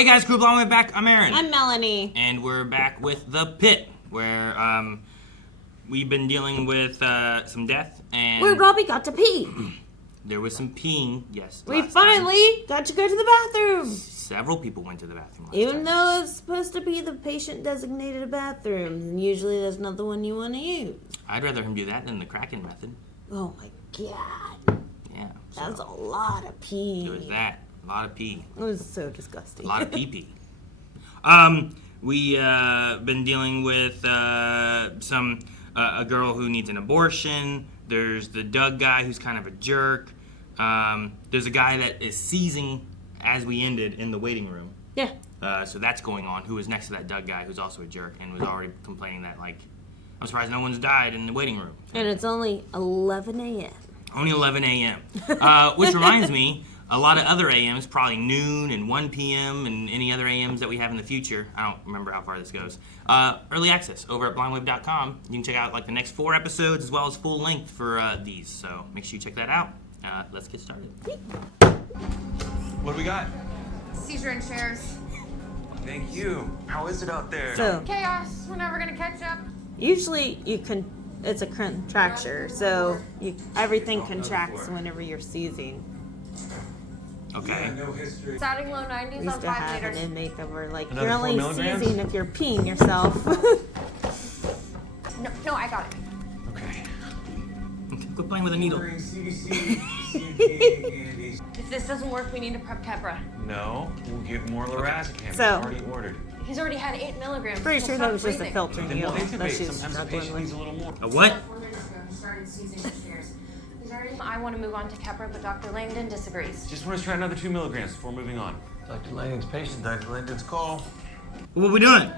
Hey guys, Crew Blonde, we're back. I'm Aaron. I'm Melanie. And we're back with the Pitt, where we've been dealing with some death and... Where Robbie got to pee. There was some peeing, yes. We finally got to go to the bathroom. Several people went to the bathroom last Even time. though it's supposed to be the patient-designated bathrooms, and usually there's not the one you want to use. I'd rather him do that than the Kraken method. Oh my god. Yeah. That's a lot of pee. It was that. A lot of pee. It was so disgusting. A lot of pee-pee. We been dealing with a girl who needs an abortion. There's the Doug guy who's kind of a jerk. There's a guy that is seizing as we ended in the waiting room. Yeah. So that's going on, who was next to that Doug guy who's also a jerk and was already complaining that, like, I'm surprised no one's died in the waiting room. And it's only 11 a.m. Only 11 a.m. Which reminds me, a lot of other AMs, probably noon and 1 p.m. and any other AMs that we have in the future. I don't remember how far this goes. Early access over at blindwave.com. You can check out like the next 4 episodes as well as full length for these. So make sure you check that out. Let's get started. What do we got? Seizure and shares. Thank you. How is it out there? So, Chaos. We're never gonna catch up. usually it's a contracture, so everything contracts whenever you're seizing. Okay. No history. Starting low 90s We on used to 5 have an liters. inmate that were like, Another you're 4 only milligrams? seizing if you're peeing yourself. No, I got it. Okay. Quit playing with a needle. If this doesn't work, we need to prep Kepra. No, we'll give more lorazepam. So- It's already ordered. He's already had 8 milligrams. Pretty He'll sure stop that was just a breathing. filter Then needle we'll that intubate. she's Sometimes the struggling patient needs a with. little more. A what? I want to move on to Kepra, but Dr. Langdon disagrees. Just want to try another 2 milligrams before moving on. Dr. Langdon's patient, Dr. Langdon's call. What are we doing?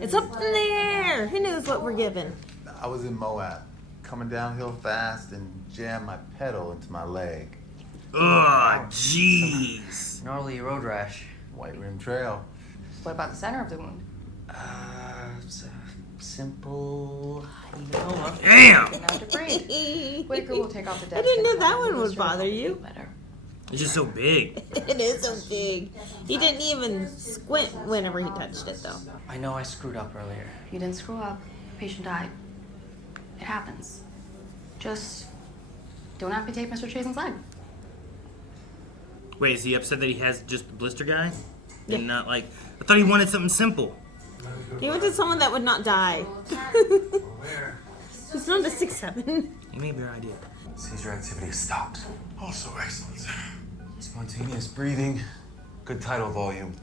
It's up in the air. Who knows what we're given? I was in Moab, coming downhill fast and jammed my pedal into my leg. Ugh, jeez. Gnarly road rash. White Rim Trail. What about the center of the wound? It's a simple hematoma. Damn! Didn't have to breathe. Whitaker will take off the dead I didn't know skin that from one the would blister bother and you. better. It's just so big. It is so big. He didn't even squint whenever he touched it, though. I know I screwed up earlier. You didn't screw up. Patient died. It happens. Just don't amputate Mr. Chasen's leg. Wait, is he upset that he has just the blister guy? And not like... I thought he wanted something simple. He wanted someone that would not die. He's not a 6'7". He may be our idea. Seizure activity has stopped. Also excellent. Spontaneous breathing. Good tidal volume.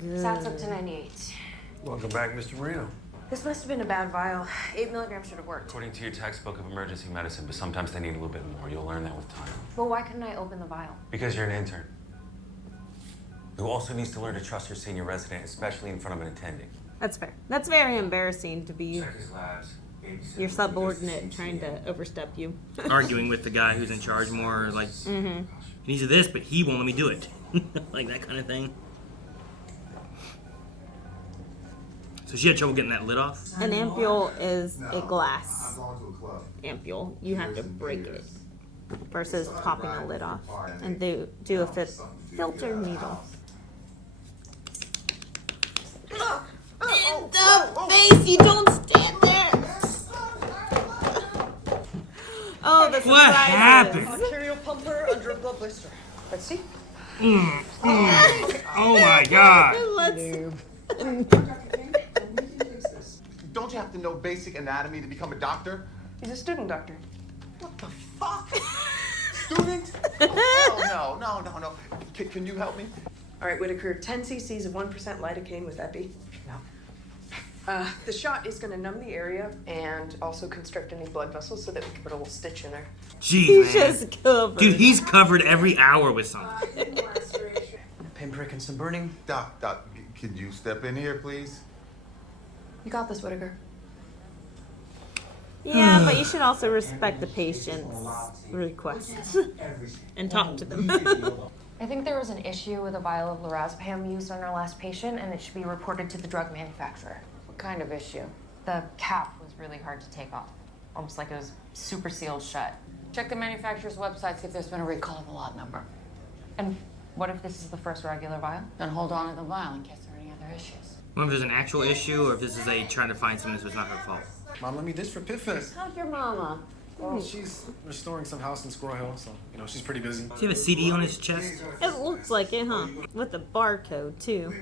Sats up to 98. Welcome back, Mr. Marino. This must have been a bad vial. 8 milligrams should have worked. According to your textbook of emergency medicine, but sometimes they need a little bit more. You'll learn that with time. Well, why couldn't I open the vial? Because you're an intern. Who also needs to learn to trust your senior resident, especially in front of an attending. That's fair. That's very embarrassing to be Check his labs. your subordinate trying to overstep you. Arguing with the guy who's in charge more, like, he needs this, but he won't let me do it. Like that kind of thing. So she had trouble getting that lid off? An ampule is a glass I've gone to a club. ampule. You have to break it versus popping the lid off and do a filter needle. In the face! You don't stand there! Oh, the surprises. What happened? Arterial pumper under a blood blister. Let's see. Oh my god. Let's... Don't you have to know basic anatomy to become a doctor? He's a student doctor. What the fuck? Student? Oh, no. Can you help me? All right, Whitaker, 10 cc's of 1% lidocaine with epi. No. The shot is going to numb the area and also constrict any blood vessels so that we can put a little stitch in there. Jeez, He's man. just covered. Dude, he's covered every hour with something. Pinprick and some burning. Doc, can you step in here, please? You got this, Whitaker. Yeah, but you should also respect the patient's requests and talk to them. I think there was an issue with a vial of lorazepam used on our last patient, and it should be reported to the drug manufacturer. What kind of issue? The cap was really hard to take off. Almost like it was super sealed shut. Check the manufacturer's website, see if there's been a recall of the lot number. And what if this is the first regular vial? Then hold on to the vial in case there are any other issues. Well, if there's an actual issue or if this is a trying to find something so it's not her fault. Mom, let me dish for Pitt Fest. How's your mama? Well, she's restoring some house in Squirrel Hill, so, she's pretty busy. Does he have a CD on his chest? It looks like it, huh? With the barcode, too.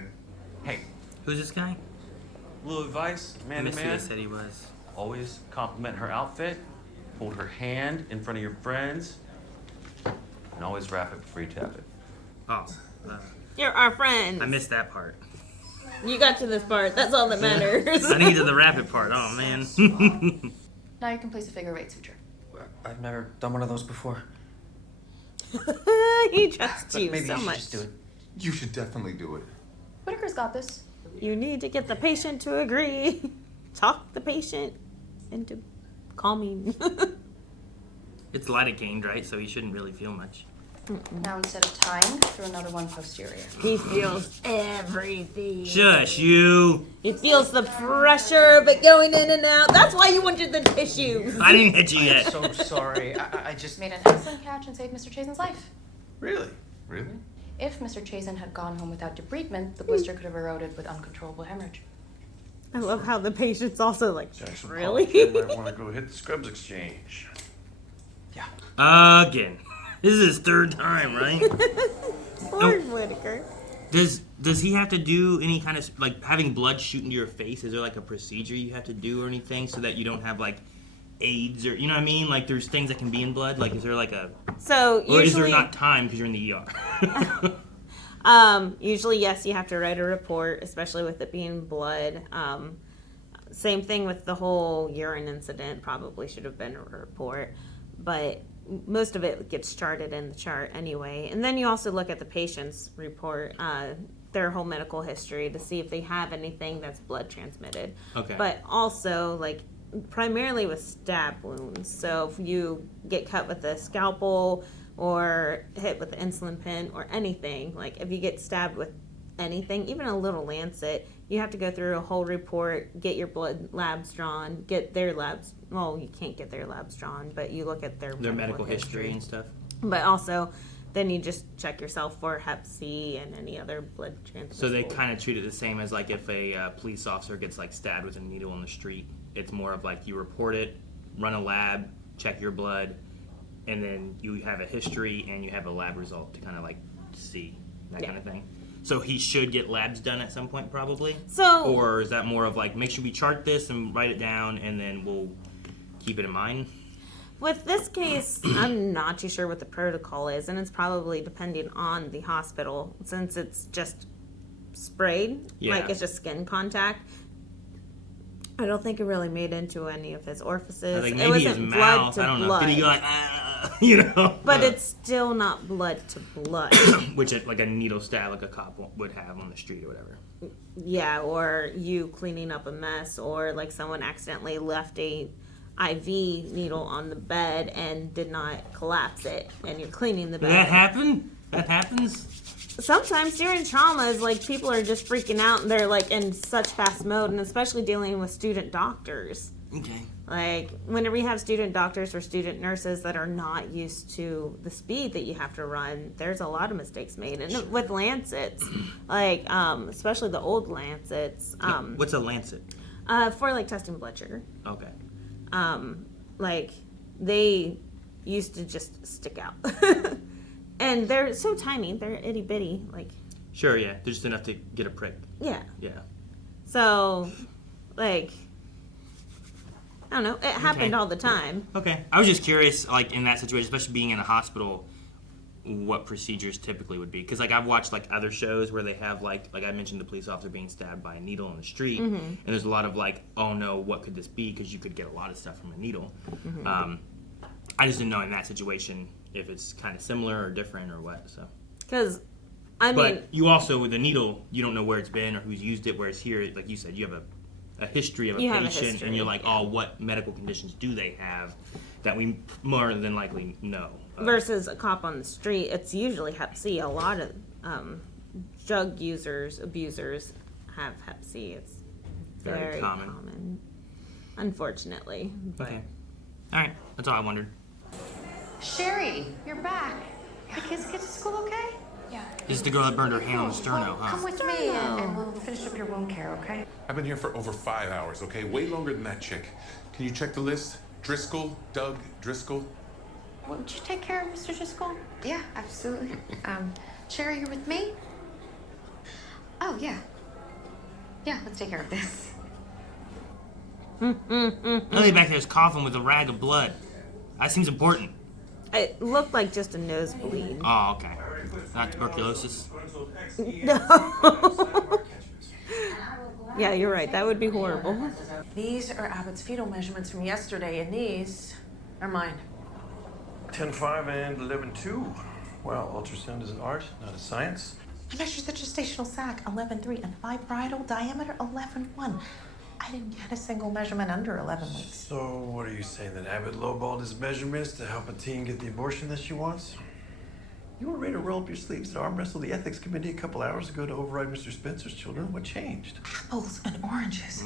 Hey, Who's this guy? little advice, I man to missed who they man. said he was. Always compliment her outfit, hold her hand in front of your friends, and always wrap it before you tap it. Oh, You're our friends. I missed that part. You got to this part. That's all that matters. I needed the rapid part. Oh, man. Now you can place a figure 8 suture. I've never done one of those before. He trusts But you maybe so you should much. just do it. You should definitely do it. Whitaker's got this. You need to get the patient to agree. Talk the patient into calming. It's lidocaine, right? So he shouldn't really feel much. Now instead of tying, throw another one posterior. He feels everything. Shush, you. He feels the pressure of it going in and out. That's why you wanted the tissues. I didn't hit you yet. So sorry. I just... Made an excellent catch and saved Mr. Chasen's life. Really? Really? If Mr. Chasen had gone home without debridement, the blister could have eroded with uncontrollable hemorrhage. I love how the patient's also like, Jackson really? might want to go hit the Scrubs Exchange. Again. This is his third time, right? Poor Whitaker. Does he have to do any kind of, like, having blood shoot into your face? Is there, like, a procedure you have to do or anything so that you don't have, like, AIDS or, you know what I mean? Like, there's things that can be in blood? Like, is there, like, a... So Or is there usually, not time because you're in the ER? usually yes, you have to write a report, especially with it being blood. Same thing with the whole urine incident. Probably should have been a report, but most of it gets charted in the chart anyway. And then you also look at the patient's report, their whole medical history to see if they have anything that's blood transmitted. Okay. But also, like, primarily with stab wounds. So if you get cut with a scalpel or hit with an insulin pen or anything, like if you get stabbed with anything, even a little lancet, you have to go through a whole report, get your blood labs drawn, get their labs. Well, you can't get their labs drawn, but you look at their medical history and stuff. But also, then you just check yourself for Hep C and any other blood transmissible. So they kind of treat it the same as, like, if a police officer gets, like, stabbed with a needle on the street. It's more of, like, you report it, run a lab, check your blood, and then you have a history and you have a lab result to kind of, like, see that kind of thing. So he should get labs done at some point, probably? So- Or is that more of, like, make sure we chart this and write it down, and then we'll keep it in mind? With this case, I'm not too sure what the protocol is, and it's probably depending on the hospital, since it's just sprayed, like it's just skin contact. I don't think it really made into any of his orifices. Like it maybe wasn't his blood mouth, to I don't know. blood. Did he go like, you know? But it's still not blood to blood. Which, like a needle stab, like a cop would have on the street or whatever. Yeah, or you cleaning up a mess, or like someone accidentally left a IV needle on the bed and did not collapse it, and you're cleaning the bed. Did that happen? That happens? Sometimes during traumas, like, people are just freaking out and they're like in such fast mode, and especially dealing with student doctors. Okay. Like, whenever you have student doctors or student nurses that are not used to the speed that you have to run, there's a lot of mistakes made. And with lancets, like, especially the old lancets. What's a lancet? For, like, testing blood sugar. Okay. Like, they used to just stick out. And they're so tiny. They're itty bitty. Like, Sure, yeah. They're just enough to get a prick. yeah. Yeah. So, like, I don't know. It happened Okay. all the time. Okay. I was just curious, like, in that situation, especially being in a hospital, what procedures typically would be. Because, like, I've watched, like, other shows where they have, like I mentioned the police officer being stabbed by a needle on the street. And there's a lot of, like, oh, no, what could this be? Because you could get a lot of stuff from a needle. I just didn't know in that situation if it's kind of similar or different or what, so. Because, I mean, But you also, with the needle, you don't know where it's been or who's used it, whereas here, like you said, you have a history of a You have a patient, history, and you're like, yeah. oh, what medical conditions do they have that we more than likely know? versus a cop on the street, it's usually Hep C. A lot of drug users, abusers have Hep C. It's Very very common. common, unfortunately. But Okay. All right, that's all I wondered. Sherry, you're back. The kids get to school okay? This is the girl that burned her hand on the sterno, Come huh? with me and we'll finish up your wound care, okay? I've been here for over 5 hours, okay? Way longer than that chick. Can you check the list? Driscoll, Doug, Driscoll. Won't you take care of Mr. Driscoll? Yeah, absolutely. Sherry, you're with me? Oh, yeah. Yeah, let's take care of this. Lily back there is coughing with a rag of blood. That seems important. It looked like just a nosebleed. Oh, okay. Not tuberculosis. No. Yeah, you're right. That would be horrible. These are Abbott's fetal measurements from yesterday, and these are mine. 10-5 and 11-2. Well, ultrasound is an art, not a science. I measured the gestational sac, 11-3, and fibroidal diameter, 11-1. I didn't get a single measurement under 11 weeks. So what are you saying, that Abbott lowballed his measurements to help a teen get the abortion that she wants? You were ready to roll up your sleeves and arm wrestle the ethics committee a couple hours ago to override Mr. Spencer's children. What changed? Apples and oranges.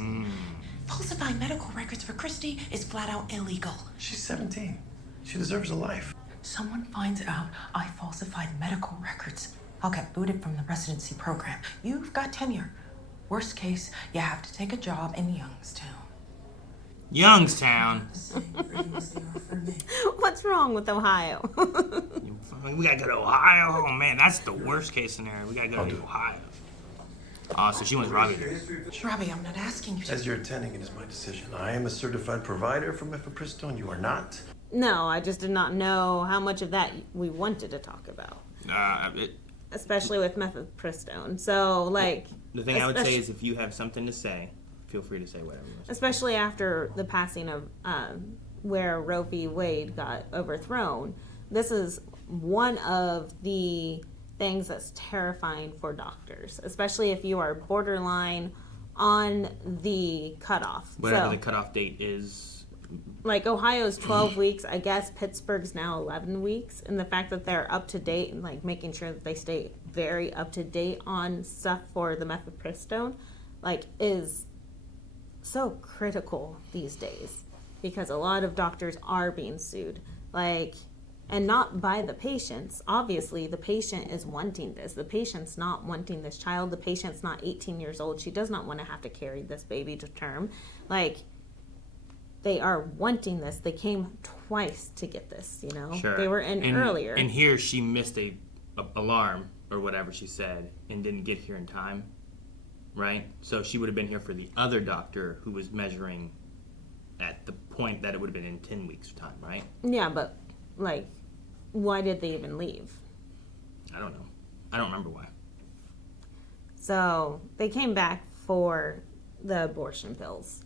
Falsifying medical records for Christy is flat out illegal. She's 17. She deserves a life. Someone finds out I falsified medical records, I'll get booted from the residency program. You've got tenure. Worst case, you have to take a job in Youngstown. Youngstown. What's wrong with Ohio? We gotta go to Ohio. Oh man, that's the worst case scenario. We gotta go to Ohio. Oh, so she wants Robbie. Robbie, I'm not asking you to. As you're attending, it is my decision. I am a certified provider for mifepristone. You are not. No, I just did not know how much of that we wanted to talk about. Especially with mifepristone. So, like... The thing I would say is if you have something to say, feel free to say whatever. Especially after the passing of where Roe v. Wade got overthrown. This is one of the things that's terrifying for doctors, especially if you are borderline on the cutoff. Whatever the cutoff date is. Like Ohio's 12 weeks, I guess Pittsburgh's now 11 weeks, and the fact that they're up to date and like making sure that they stay very up to date on stuff for the mifepristone, like is so critical these days because a lot of doctors are being sued, like, and not by the patients. Obviously, the patient is wanting this. The patient's not wanting this child. The patient's not 18 years old. She does not want to have to carry this baby to term. Like, they are wanting this. They came twice to get this, you know? Sure. They were in earlier. And here she missed a alarm or whatever she said and didn't get here in time, right? So she would have been here for the other doctor who was measuring at the point that it would have been in 10 weeks' time, right? Yeah, but, like, why did they even leave? I don't know. I don't remember why. So they came back for the abortion pills.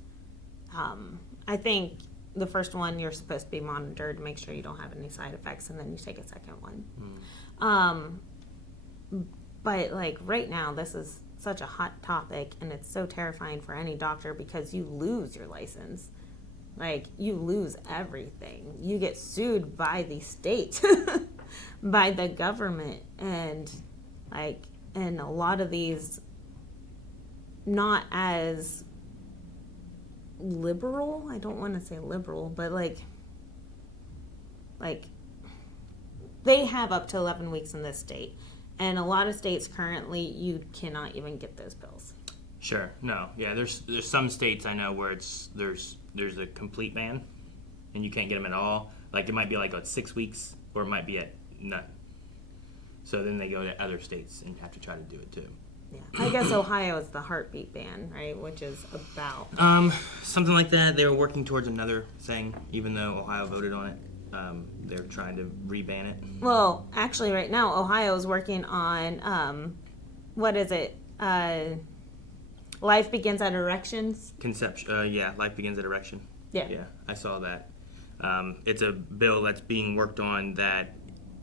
I think the first one you're supposed to be monitored to make sure you don't have any side effects, and then you take a second one. But like right now, this is such a hot topic, and it's so terrifying for any doctor because you lose your license. Like you lose everything. You get sued by the state, by the government, and like and a lot of these not as liberal, I don't want to say liberal, but like they have up to 11 weeks in this state, and a lot of states currently you cannot even get those pills. Sure. No. Yeah. There's some states I know where there's a complete ban, and you can't get them at all. Like it might be like 6 weeks, or it might be at none. So then they go to other states and have to try to do it too. Yeah, I guess Ohio is the heartbeat ban, right? Which is about something like that. They were working towards another thing, even though Ohio voted on it. They're trying to re-ban it. Well, actually, right now Ohio is working on what is it? Life begins at erections. Conception. Yeah, life begins at erection. Yeah. Yeah, I saw that. It's a bill that's being worked on that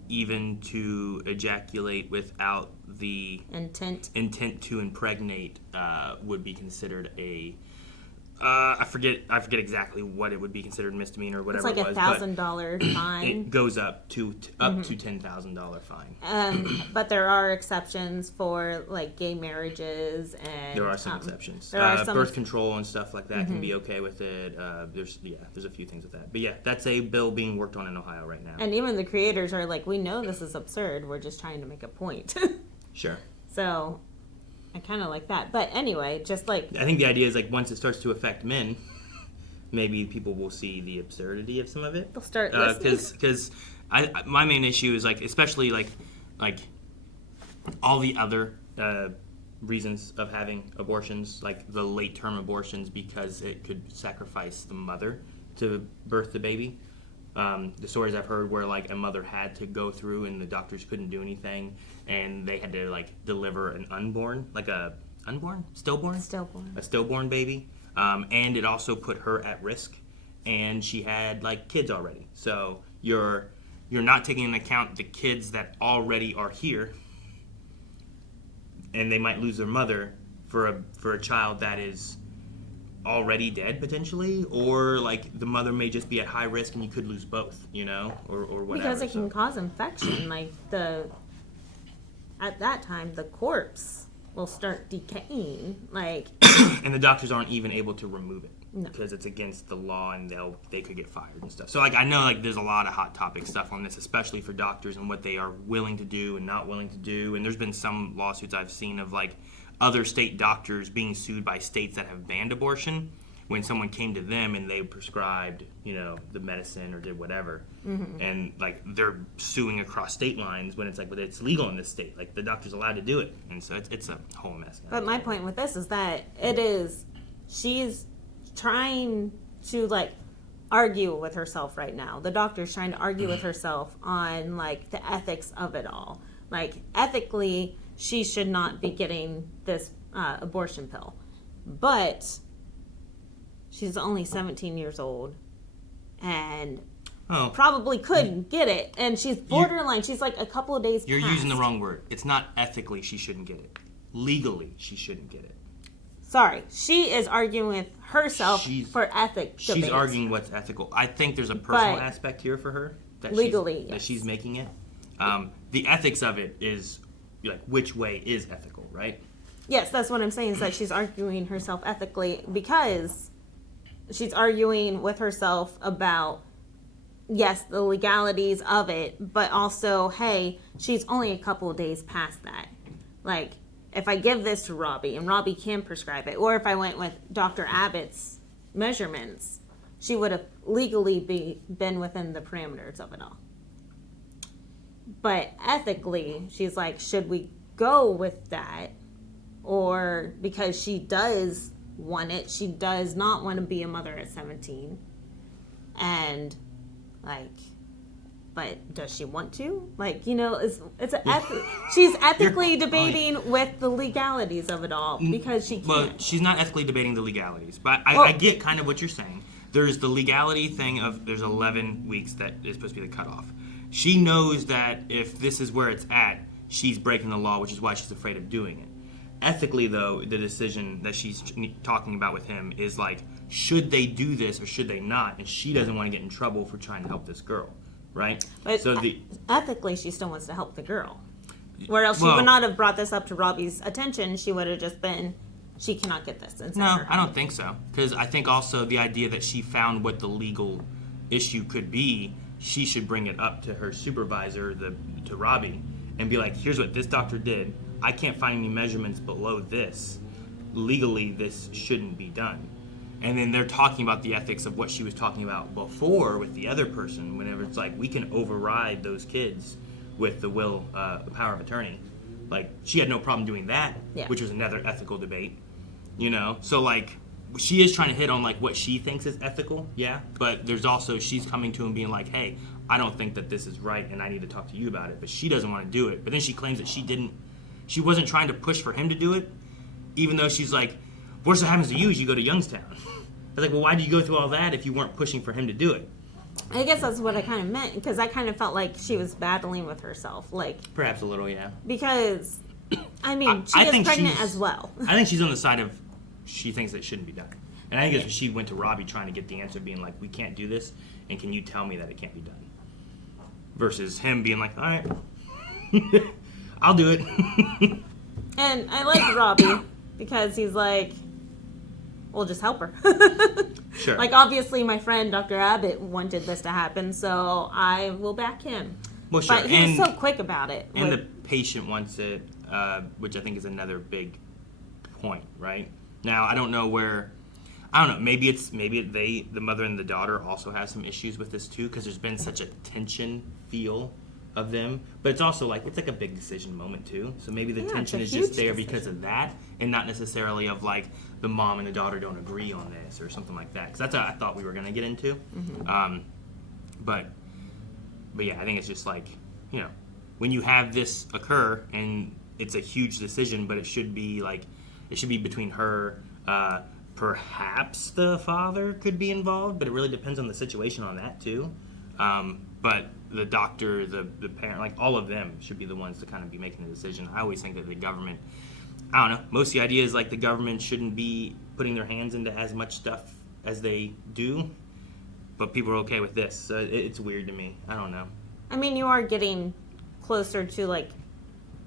even to ejaculate without the intent to impregnate would be considered a I forget exactly what it would be considered misdemeanor or whatever. It's like $1,000 fine. It goes up to $10,000 fine. But there are exceptions for like gay marriages and there are some exceptions. There are some birth control and stuff like that can be okay with it. There's a few things with that. But yeah, that's a bill being worked on in Ohio right now. And even the creators are like, we know this is absurd. We're just trying to make a point. Sure. So I kind of like that. But anyway, just like... I think the idea is like once it starts to affect men, maybe people will see the absurdity of some of it. They'll start listening. Because my main issue is like, especially like all the other reasons of having abortions, like the late term abortions, because it could sacrifice the mother to birth the baby. The stories I've heard where like a mother had to go through and the doctors couldn't do anything, and they had to like deliver an unborn, like a stillborn baby, and it also put her at risk, and she had like kids already. So you're not taking into account the kids that already are here, and they might lose their mother for a child that is already dead potentially, or like the mother may just be at high risk and you could lose both, or whatever. Because it can cause infection. Like at that time the corpse will start decaying, like and the doctors aren't even able to remove it No. because it's against the law and they could get fired and stuff. So like I know like there's a lot of hot topic stuff on this, especially for doctors and what they are willing to do and not willing to do. And there's been some lawsuits I've seen of like other state doctors being sued by states that have banned abortion when someone came to them and they prescribed, the medicine or did whatever. Mm-hmm. And like they're suing across state lines when it's like, but it's legal in this state. Like the doctor's allowed to do it. And so it's a whole mess. But my point with this is that she's trying to like argue with herself right now. The doctor's trying to argue with herself on like the ethics of it all. Like ethically, she should not be getting this abortion pill. But she's only 17 years old and probably could get it. And she's borderline. She's like a couple of days You're past. using the wrong word. It's not ethically she shouldn't get it. Legally, she shouldn't get it. Sorry. She is arguing with herself for ethic She's debates. arguing what's ethical. I think there's a personal aspect here for her. That Legally, that she's making it. The ethics of it is like which way is ethical, right? Yes, that's what I'm saying, is that she's arguing herself ethically because she's arguing with herself about, yes, the legalities of it, but also, hey, she's only a couple of days past that. Like, if I give this to Robbie and Robbie can prescribe it, or if I went with Dr. Abbott's measurements, she would have legally been within the parameters of it all. But ethically, she's like, should we go with that? Or because she does want it, she does not want to be a mother at 17. And like, but does she want to? Like, she's ethically debating with the legalities of it all because she can't. Well, she's not ethically debating the legalities, but I get kind of what you're saying. There's the legality thing of there's 11 weeks that is supposed to be the cutoff. She knows that if this is where it's at, she's breaking the law, which is why she's afraid of doing it. Ethically, though, the decision that she's talking about with him is like, should they do this or should they not? And she doesn't want to get in trouble for trying to help this girl, right? But so ethically, she still wants to help the girl. Where else she would not have brought this up to Robbie's attention. She would have just been, she cannot get this. No, I don't think so. Because I think also the idea that she found what the legal issue could be, she should bring it up to her supervisor, to Robbie, and be like, here's what this doctor did. I can't find any measurements below this. Legally, this shouldn't be done. And then they're talking about the ethics of what she was talking about before with the other person, whenever it's like, we can override those kids with the power of attorney. Like, she had no problem doing that, which was another ethical debate, So, like, she is trying to hit on, like, what she thinks is ethical, but there's also, she's coming to him being like, hey, I don't think that this is right, and I need to talk to you about it. But she doesn't want to do it. But then she claims that she wasn't trying to push for him to do it, even though she's like, worst that happens to you is you go to Youngstown. I was like, well, why did you go through all that if you weren't pushing for him to do it? I guess that's what I kind of meant, because I kind of felt like she was battling with herself. Like, perhaps a little, yeah. Because, I mean, she is pregnant as well. I think she's on the side of she thinks that it shouldn't be done. And I think it's when she went to Robbie trying to get the answer, being like, we can't do this, and can you tell me that it can't be done? Versus him being like, all right, I'll do it. And I like Robbie because he's like, we'll just help her. Sure. Like, obviously, my friend Dr. Abbott wanted this to happen, so I will back him. Well, sure. But he was so quick about it. And the patient wants it. which I think is another big point, right? Now, I don't know where, I don't know, maybe the mother and the daughter also have some issues with this too, because there's been such a tension feel of them, but it's also like, it's like a big decision moment too, so maybe the tension is just there because of that, and not necessarily of like, the mom and the daughter don't agree on this, or something like that, because that's what I thought we were going to get into. But yeah, I think it's just like, you know, when you have this occur, and it's a huge decision, but it should be between her, perhaps the father could be involved, but it really depends on the situation on that too. But the doctor, the parent, like all of them should be the ones to kind of be making the decision. I always think that the government, I don't know, most of the idea is like the government shouldn't be putting their hands into as much stuff as they do, but people are okay with this, so it's weird to me. I don't know. I mean, you are getting closer to like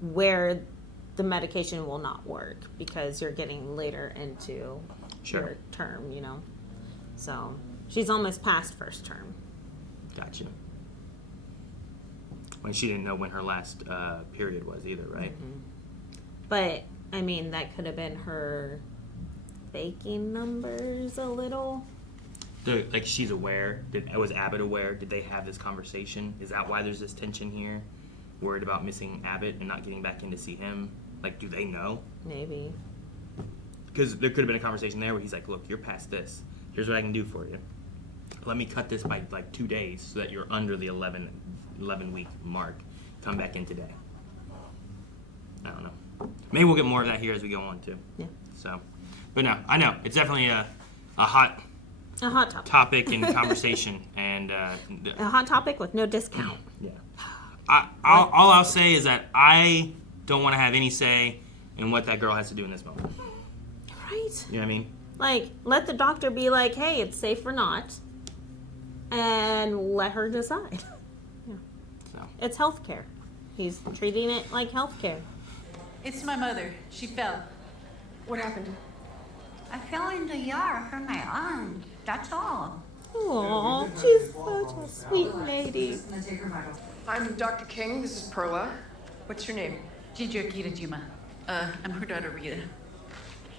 where the medication will not work because you're getting later into your term, you know. So she's almost past first term. Gotcha. When she didn't know when her last period was either, right? But I mean, that could have been her faking numbers a little. Like she's aware. Was Abbott aware? Did they have this conversation? Is that why there's this tension here? Worried about missing Abbott and not getting back in to see him? Like, do they know? Maybe. Because there could have been a conversation there where he's like, look, you're past this. Here's what I can do for you. Let me cut this by like 2 days so that you're under the 11-week mark. Come back in today. I don't know. Maybe we'll get more of that here as we go on too. Yeah. So, but no, I know it's definitely a hot topic and conversation, and a hot topic with no discount. Yeah. All I'll say is that I don't want to have any say in what that girl has to do in this moment. Right. You know what I mean? Like, let the doctor be like, hey, it's safe or not, and let her decide. Yeah. So. It's healthcare. He's treating it like healthcare. It's my mother. She fell. What happened? I fell in the yard, hurt my arm. That's all. Aw, she's such a sweet lady. I'm Dr. King. This is Perla. What's your name? Ginger Kitajima. I'm her daughter, Rita.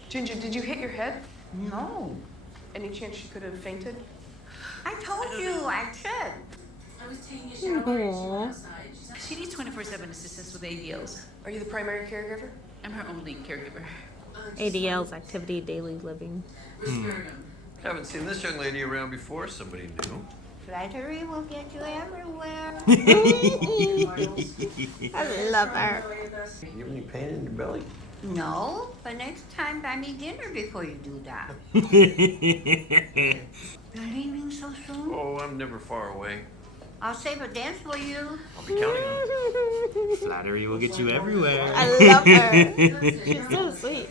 Ginger, did you hit your head? No. Any chance she could have fainted? I told you I should. I was taking a shower outside. She needs 24/7 assistance with ADLs. Are you the primary caregiver? I'm her only caregiver. ADL's activity daily living. Haven't seen this young lady around before. Somebody new. Flattery will get you everywhere. I love her. You have any pain in your belly? No, but next time buy me dinner before you do that. You're leaving so soon? Oh, I'm never far away. I'll save a dance for you. I'll be counting on it. Flattery will get you everywhere. I love her. She's so sweet.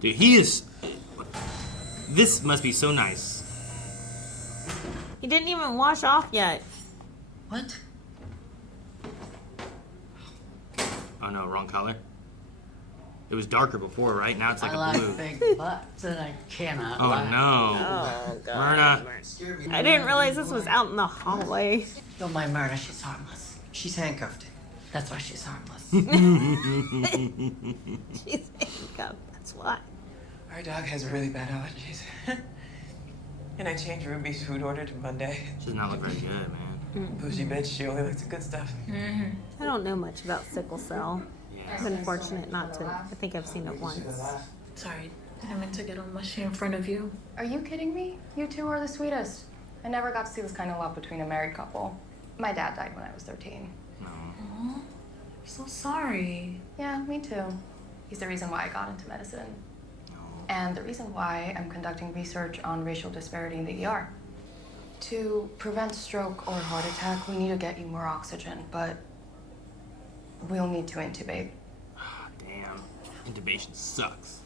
Dude, he is. This must be so nice. He didn't even wash off yet. What? Oh no, wrong color. It was darker before, right? Now it's like I a blue. like big butts and I cannot Oh lie. no. Oh, God. Myrna. I didn't realize this was out in the hallway. Don't mind Myrna, she's harmless. She's handcuffed. That's why she's harmless. She's handcuffed, that's why. Our dog has really bad allergies. And I changed Ruby's food order to Monday. She does not look very good, man. Bougie bitch, she only likes the good stuff. I don't know much about sickle cell. I've been fortunate not to. I think I've seen it once. Sorry, I meant to get all mushy in front of you. Are you kidding me? You two are the sweetest. I never got to see this kind of love between a married couple. My dad died when I was 13. Aw, I'm so sorry. Yeah, me too. He's the reason why I got into medicine. And the reason why I'm conducting research on racial disparity in the ER. To prevent stroke or heart attack, we need to get you more oxygen, but we'll need to intubate. Damn. Intubation sucks.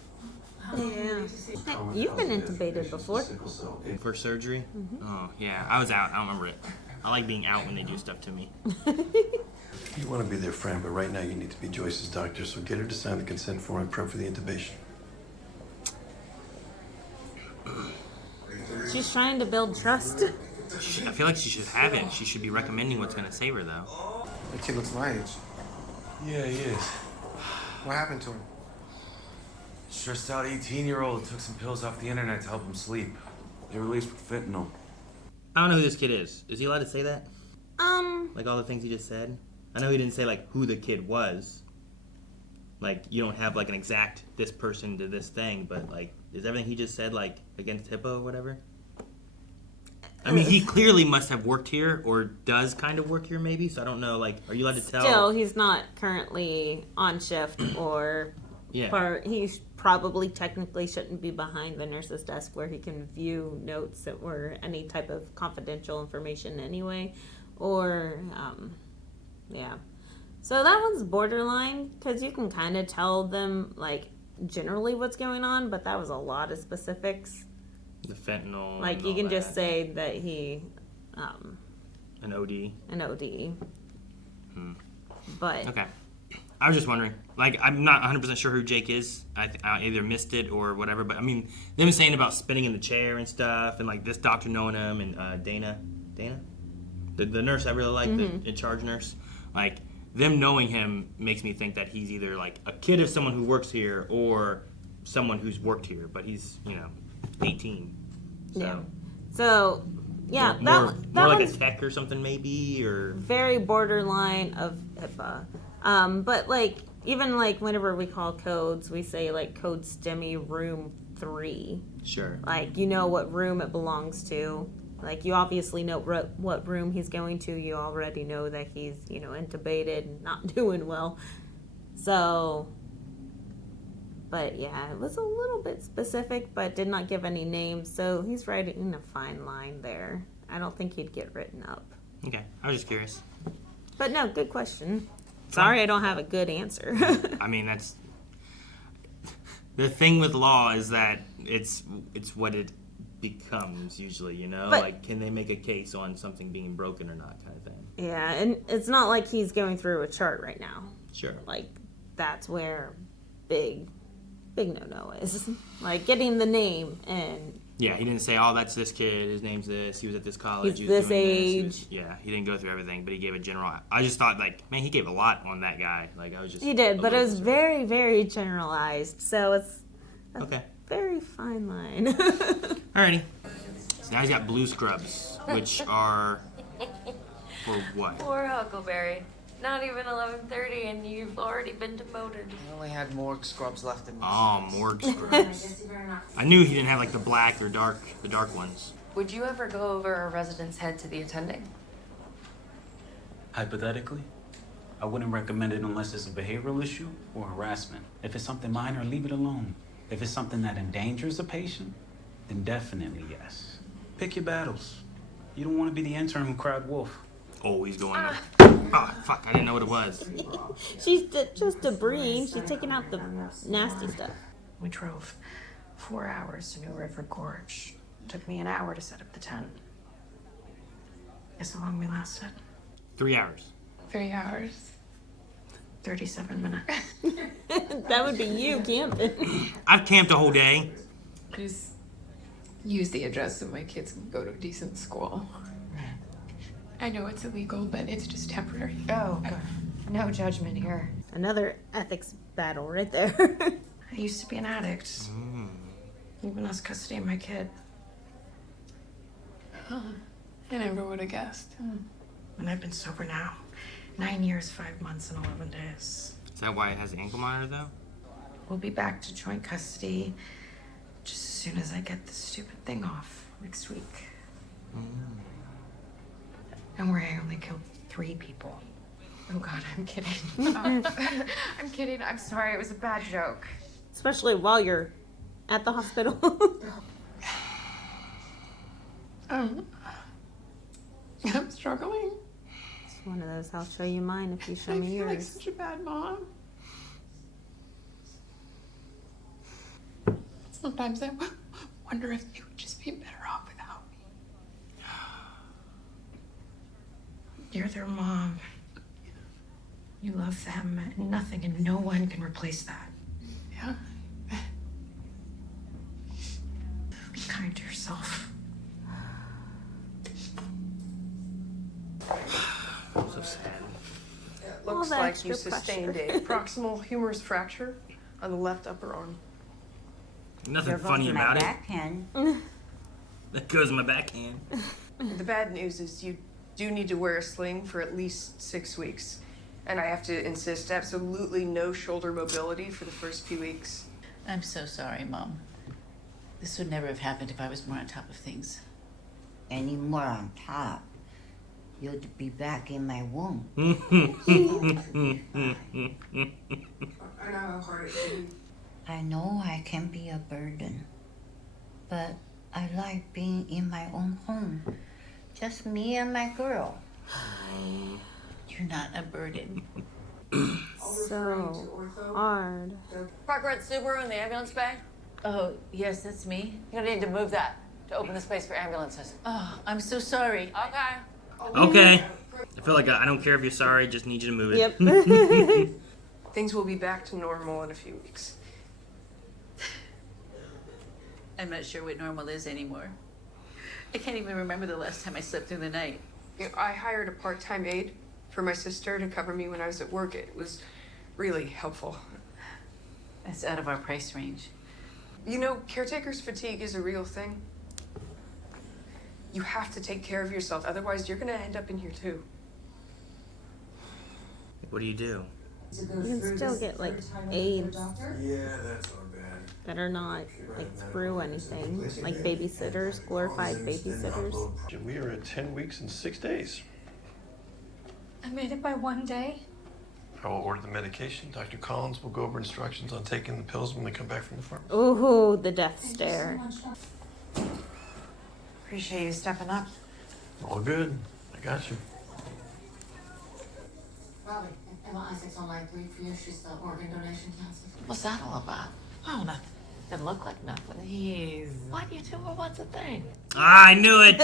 Yeah. Hey, you've been intubated before. For surgery? Oh, yeah. I was out. I don't remember it. I like being out when they do stuff to me. You want to be their friend, but right now you need to be Joyce's doctor, so get her to sign the consent form and prep for the intubation. She's trying to build trust. I feel like she should have it. She should be recommending what's going to save her, though. That kid looks my age. Yeah, he is. What happened to him? Stressed out 18-year-old took some pills off the internet to help him sleep. They were laced with fentanyl. I don't know who this kid is. Is he allowed to say that? Like all the things he just said? I know he didn't say, like, who the kid was. Like, you don't have, like, an exact this person to this thing, but, like, is everything he just said, like, against HIPAA or whatever? I mean, he clearly must have worked here or does kind of work here maybe, so I don't know, like, are you allowed to tell? Still, he's not currently on shift or he probably technically shouldn't be behind the nurse's desk where he can view notes or any type of confidential information anyway. Or, So that one's borderline because you can kind of tell them, like, generally what's going on, but that was a lot of specifics. The fentanyl. Like, you can just say that he... an OD. An OD. But... Okay. I was just wondering. Like, I'm not 100% sure who Jake is. I either missed it or whatever, but, I mean, them saying about spinning in the chair and stuff, and, like, this doctor knowing him, and Dana? The nurse I really like, the in-charge nurse. Like, them knowing him makes me think that he's either, like, a kid of someone who works here or someone who's worked here, but he's, 18. So. Yeah. So, yeah, more that like a one's tech or something maybe, or... very borderline of HIPAA. But, like, even, like, whenever we call codes, we say, like, code STEMI room 3. Sure. Like, you know what room it belongs to. Like, you obviously know what room he's going to. You already know that he's, intubated and not doing well. So, but yeah, it was a little bit specific, but did not give any names. So he's right in a fine line there. I don't think he'd get written up. Okay, I was just curious. But no, good question. Sorry I don't have a good answer. I mean, that's... The thing with law is that it's what it becomes usually, But- like, can they make a case on something being broken or not kind of thing. Yeah, and it's not like he's going through a chart right now. Sure. Like, that's where big no-no is. Like, getting the name and... Yeah, he didn't say, oh, that's this kid, his name's this, he was at this college, He's he was this doing age. He didn't go through everything, but he gave a general... I just thought, like, man, he gave a lot on that guy. Like, I was just... He did, but it was very, very generalized. So it's a Okay. very fine line. Alrighty. So now he's got blue scrubs, which are... For what? Poor Huckleberry. Not even 11:30 and you've already been demoted. I only had morgue scrubs left in me. Oh, morgue scrubs. I knew he didn't have, like, the black or the dark ones. Would you ever go over a resident's head to the attending? Hypothetically, I wouldn't recommend it unless it's a behavioral issue or harassment. If it's something minor, leave it alone. If it's something that endangers a patient, then definitely yes. Pick your battles. You don't want to be the intern who cried wolf. Oh, he's going up. Oh, fuck, I didn't know what it was. She's just debris. She's taking out the nasty stuff. We drove 4 hours to New River Gorge. Took me an hour to set up the tent. Guess how long we lasted? 3 hours. 3 hours. 37 minutes. That would be you camping. I've camped a whole day. Just use the address so my kids can go to a decent school. I know it's illegal, but it's just temporary. Oh, God. No judgment here. Another ethics battle right there. I used to be an addict. Even lost custody of my kid. Huh. I never would have guessed. And I've been sober now. 9 years, 5 months, and 11 days. Is that why it has the ankle monitor, though? We'll be back to joint custody just as soon as I get this stupid thing off next week. Don't worry, I only killed 3 people. Oh, God, I'm kidding. I'm kidding. I'm sorry. It was a bad joke. Especially while you're at the hospital. I'm struggling. It's one of those, I'll show you mine if you show me I feel like yours. such a bad mom. Sometimes I wonder if you would just be better off without me. You're their mom. You love them, and nothing and no one can replace that. Yeah. Be kind to yourself. So sad. looks that like you extra sustained pressure. a proximal humerus fracture on the left upper arm. Nothing funny about it. backhand. That goes in my backhand. The bad news is you do need to wear a sling for at least 6 weeks. And I have to insist absolutely no shoulder mobility for the first few weeks. I'm so sorry, Mom. This would never have happened if I was more on top of things. Any more on top, you'll be back in my womb. I know I can be a burden, but I like being in my own home. Just me and my girl. You're not a burden. So hard. Park red Subaru in the ambulance bay. Oh, yes, that's me. You're gonna need to move that to open the space for ambulances. Oh, I'm so sorry. Okay. Okay. I feel like I don't care if you're sorry, just need you to move it. Yep. Things will be back to normal in a few weeks. I'm not sure what normal is anymore. I can't even remember the last time I slept through the night. You know, I hired a part-time aide for my sister to cover me when I was at work. It was really helpful. That's out of our price range. You know, caretaker's fatigue is a real thing. You have to take care of yourself, otherwise you're gonna end up in here too. What do? You can still get like aides Yeah, that's not bad. that are not like through anything, like babysitters, glorified babysitters. We are at 10 weeks and 6 days. I made it by one day. I will order the medication. Dr. Collins will go over instructions on taking the pills when they come back from the pharmacy. Ooh, the death stare. Appreciate you stepping up. All good. I got you. Robin, Emma Isaac's on line 3 for you. She's the organ donation counselor. What's that all about? Oh, nothing. Didn't look like nothing. He's... What, you two, or what's the thing? I knew it.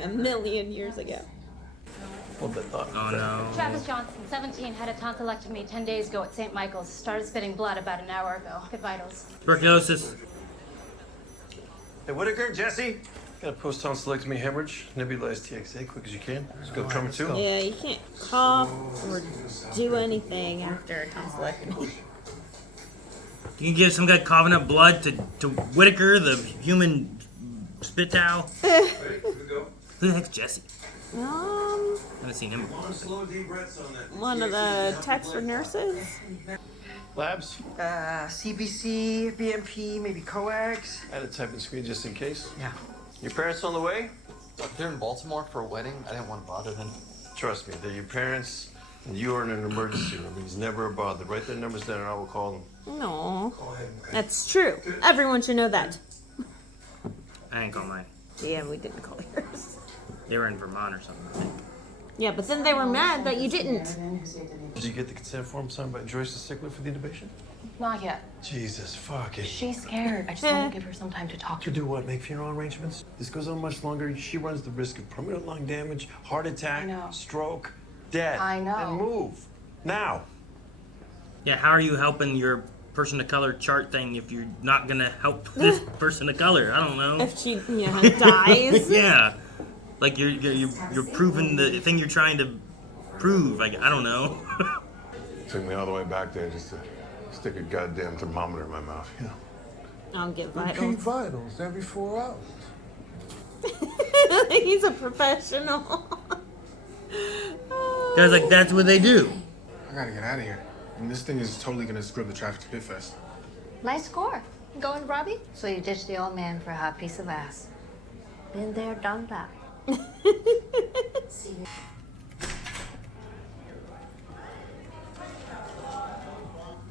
A million years ago. A little bit thought. Oh no. Travis Johnson, 17, had a tonsillectomy 10 days ago at St. Michael's. Started spitting blood about an hour ago. Good vitals. Tuberculosis. Hey, Whitaker, Jesse. Got a post-tonsillectomy hemorrhage. Nebulize TXA quick as you can. Let's go trauma 2. Yeah, you can't cough or do anything after a tonsillectomy. You can give some guy coughing up blood to Whitaker, the human spit towel. Who the heck's Jesse? I haven't seen him. One of the techs for nurses. Labs? CBC, BMP, maybe coax. I had to type and screen just in case. Yeah. Your parents on the way? They're in Baltimore for a wedding. I didn't want to bother them. Trust me, they're your parents, and you are in an emergency room. He's never a bother. Write their numbers down and I will call them. No, that's true. Everyone should know that. I didn't call mine. Yeah, we didn't call yours. They were in Vermont or something, I think. Yeah, but then they were mad that you didn't. Did you get the consent form signed by Joyce the Stickler for the intubation? Not yet. Jesus, fuck it. She's scared. I just want to give her some time to talk To do what? Make funeral arrangements? This goes on much longer. She runs the risk of permanent lung damage, heart attack, stroke, death. I know. And move. Now. Yeah, how are you helping your person of color chart thing if you're not gonna help this person of color? I don't know. If she dies. Yeah, like you're proving the thing you're trying to prove. Like I don't know. Took me all the way back there just to stick a goddamn thermometer in my mouth, you know. I'll get Repeat vitals. vitals every 4 hours. He's a professional. Guys, like that's what they do. I gotta get out of here. And this thing is totally gonna screw up the traffic to Pitt Fest. Nice score. Going, Robbie? So you ditched the old man for a hot piece of ass. Been there, done that.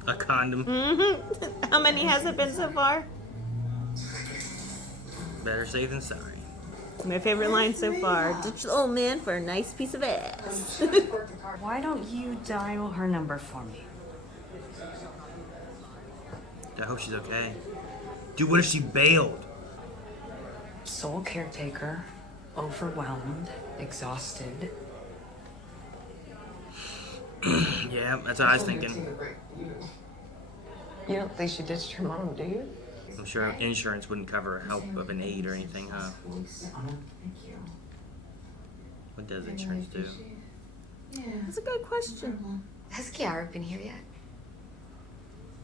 A condom. How many has it been so far? Better safe than sorry. My favorite line so far. Ditch the old man for a nice piece of ass. Why don't you dial her number for me? I hope she's okay. Dude, what if she bailed? Sole caretaker, overwhelmed, exhausted. Yeah, that's what I was thinking. You don't think she ditched her mom, do you? I'm sure insurance wouldn't cover help of an aide or anything, huh? What does insurance do? Yeah. That's a good question. Has Kiara been here yet?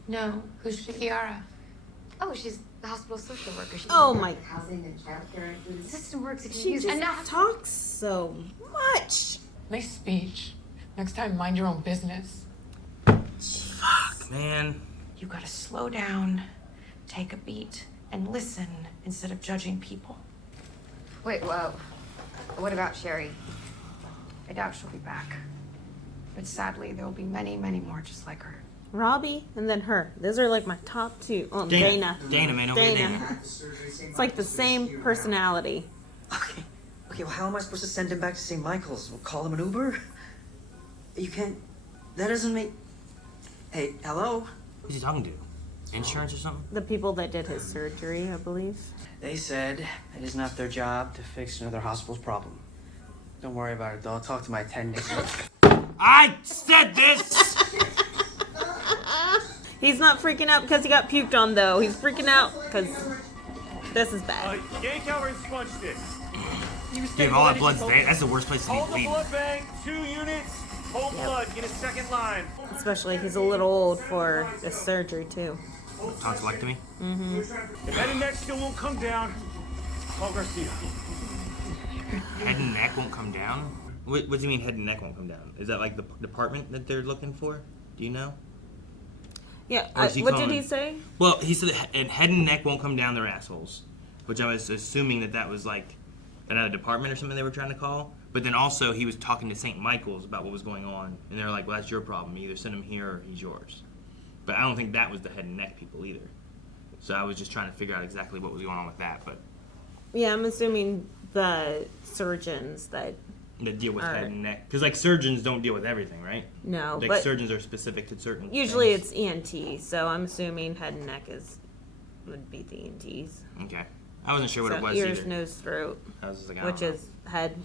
No. Who's Kiara? Oh, she's the hospital social worker. She Oh my. housing and childcare. The system works if you She use just enough. talks so much. Nice speech. Next time, mind your own business. Fuck, man. You gotta slow down, take a beat, and listen instead of judging people. Wait, whoa. What about Sherry? I doubt she'll be back. But sadly, there will be many, many more just like her. Robbie and then her. Those are like my top two. Oh, Dana. Dana. Dana, man. Okay, Dana. It's like the same personality. Okay, well, how am I supposed to send him back to St. Michael's? We'll call him an Uber? You can't. That doesn't make. Hey, hello? Who's he talking to? Insurance or something? The people that did his surgery, I believe. They said it is not their job to fix another hospital's problem. Don't worry about it, though. I'll talk to my attendant. I said this! He's not freaking out because he got puked on, though. He's freaking out because this is bad. Yank out and sponge stick. Dude, all that blood's there. That's the worst place to Hold be the bleeding. blood bank, 2 units. Hold blood, get a second line. Especially he's a little old for this surgery, too. Tonsillectomy? Mm-hmm. If head and neck still won't come down, call Garcia. Head and neck won't come down? What do you mean head and neck won't come down? Is that like the department that they're looking for? Do you know? Yeah, Or is he what did calling- he say? Well, he said that head and neck won't come down their assholes, which I was assuming that was like another department or something they were trying to call. But then also he was talking to St. Michael's about what was going on, and they're like, well, that's your problem. You either send him here or he's yours. But I don't think that was the head and neck people either. So I was just trying to figure out exactly what was going on with that. But Yeah, I'm assuming the surgeons that deal with All head right. and neck. Because like surgeons don't deal with everything, right? No, Like but surgeons are specific to certain usually things. it's ENT, so I'm assuming head and neck would be the ENTs. Okay. I wasn't sure what So it was ears, either. nose, throat, I was just like, I which don't know. is head,